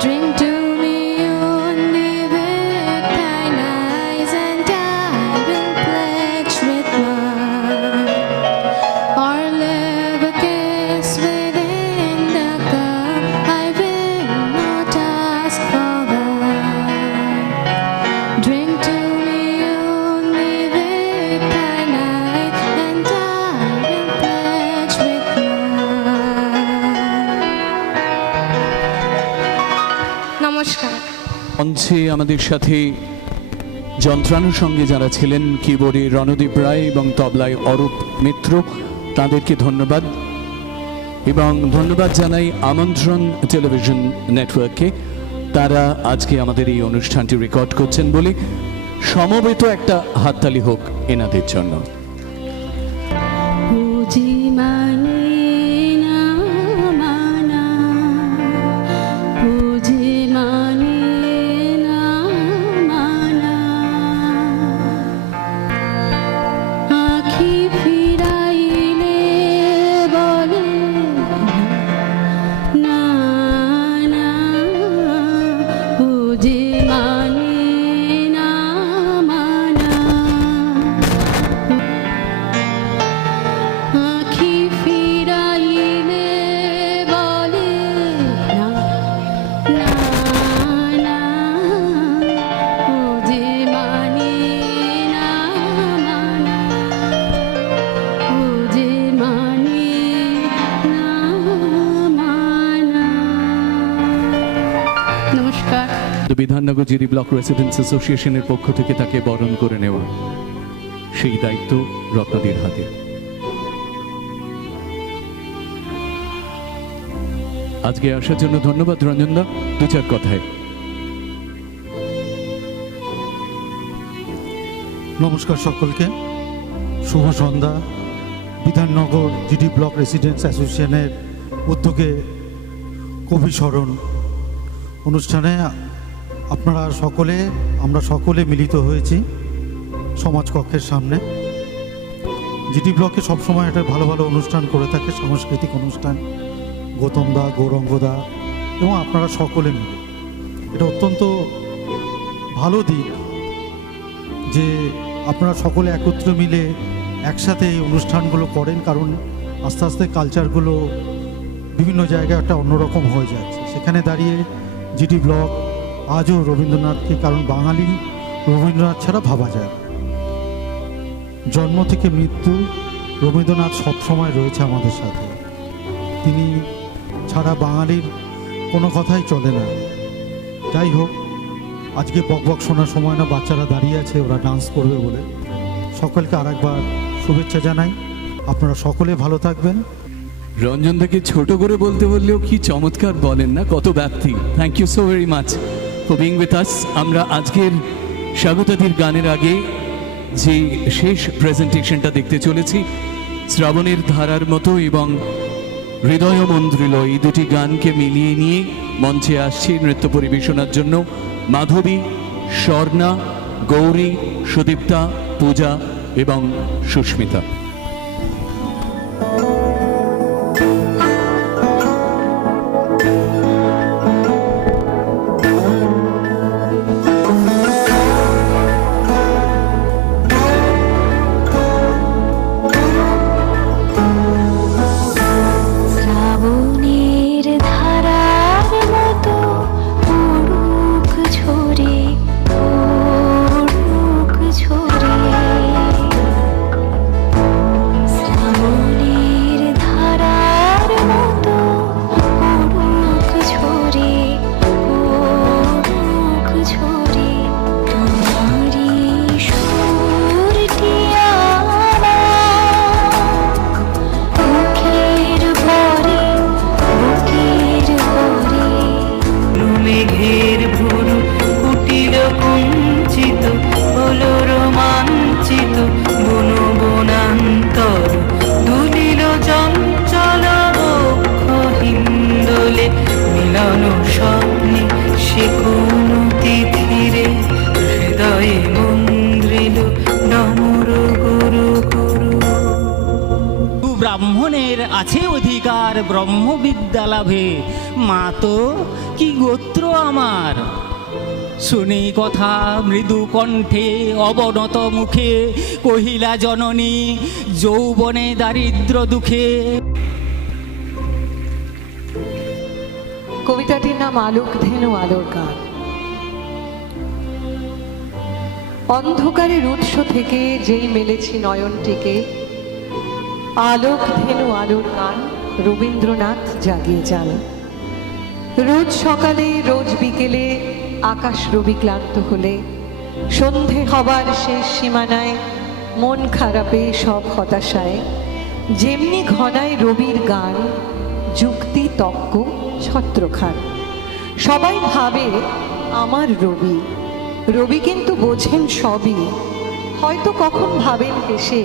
dream too. মঞ্চে আমাদের সাথে যন্ত্রানুর সঙ্গে যারা ছিলেন কিবোর্ডে রণদীপ রায় এবং তবলায় অরূপ মিত্র, তাদেরকে ধন্যবাদ। এবং ধন্যবাদ জানাই আমন্ত্রণ টেলিভিশন নেটওয়ার্ককে। তারা আজকে আমাদের এই অনুষ্ঠানটি রেকর্ড করছেন বলে সমবেত একটা হাততালি হোক এনাদের জন্য। বিধাননগর জিডি ব্লক রেসিডেন্স অ্যাসোসিয়েশনের পক্ষ থেকে তাকে বরণ করে নেওয়া। সেই দায়িত্ব রত্নাদির হাতে। আজকে আসার জন্য ধন্যবাদ রঞ্জনদা দু চার কথায়। নমস্কার সকলকে। শুভ সন্ধ্যা। বিধাননগর জিডি ব্লক রেসিডেন্টস অ্যাসোসিয়েশনের উদ্যোগে কবি স্মরণ অনুষ্ঠানে আপনারা সকলে, আমরা সকলে মিলিত হয়েছি সমাজ কক্ষের সামনে। জিটি ব্লকে সবসময় একটা ভালো ভালো অনুষ্ঠান করে থাকে, সাংস্কৃতিক অনুষ্ঠান, গৌতম দা, গৌরঙ্গ দা, এবং আপনারা সকলে মিলে। এটা অত্যন্ত ভালো দিক যে আপনারা সকলে একত্র মিলে একসাথে এই অনুষ্ঠানগুলো করেন, কারণ আস্তে আস্তে কালচারগুলো বিভিন্ন জায়গায় একটা অন্যরকম হয়ে যাচ্ছে। সেখানে দাঁড়িয়ে জিটি ব্লক আজও রবীন্দ্রনাথকে কারণ বাঙালি রবীন্দ্রনাথ ছাড়া ভাবা যায় জন্ম থেকে মৃত্যু রবীন্দ্রনাথ সবসময় রয়েছে আমাদের সাথে। তিনি ছাড়া বাঙালির কোনো কথাই চলে না। যাই হোক, আজকে বক বক শোনার সময় না, বাচ্চারা দাঁড়িয়ে আছে, ওরা ডান্স করবে বলে। সকলকে আরেকবার শুভেচ্ছা জানাই। আপনারা সকলে ভালো থাকবেন। রঞ্জন দাকে ছোট করে বলতে বললেও কি চমৎকার বলেন না, কত ব্যাপ্তি thank you so very much for being with us আমরা আজকের স্বাগতাদির গানের আগে যে শেষ প্রেজেন্টেশনটা দেখতে চলেছি, শ্রাবণের ধারার মতো এবং হৃদয় মন্দ্রিল এই দুটি গানকে মিলিয়ে নিয়ে মঞ্চে আসছে নৃত্য পরিবেশনার জন্য। মাধবী, স্বর্ণা, গৌরী, সুদীপ্তা, পূজা এবং সুস্মিতা। ব্রহ্মবিদ্যা লাভে মা তো কি গোত্র আমার? শুনি কথা মৃদু কণ্ঠে, অবনত মুখে, কহিলা জননী, যৌবনে দারিদ্র দুঃখে। কবিতাটির নাম আলোক ধেনু আলোর অন্ধকারের উৎস থেকে যেই মেলেছি নয়নটিকে, আলোক ধেনু আলোর গান রবীন্দ্রনাথ জাগিয়ে যান। রোজ সকালে, রোজ বিকেলে আকাশ রবি ক্লান্ত হলে, সন্ধে হবার শেষ সীমানায় মন খারাপে সব হতাশায়, যেমনি ঘনায় রবির গান, যুক্তি তক্ক ছত্রখান। সবাই ভাবে, আমার রবি। রবি কিন্তু বোঝেন সবই। হয়তো কখন ভাবেন হেসে,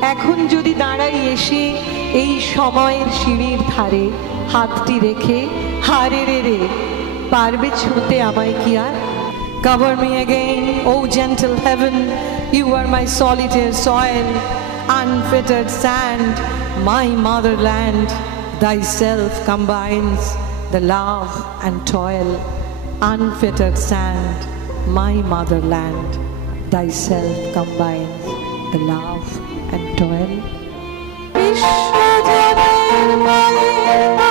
এখন যদি দাঁড়াই এসে এই সময়ের সিঁড়ির ধারে হাতটি রেখে হারে রে রে পারবে ছুঁতে আমায় কি আর Cover me again, O gentle heaven, you are my solitary soil, unfettered sand, my motherland. Thyself combines the love and toil, unfettered sand, my motherland. Thyself combines the love and toil. Thank you.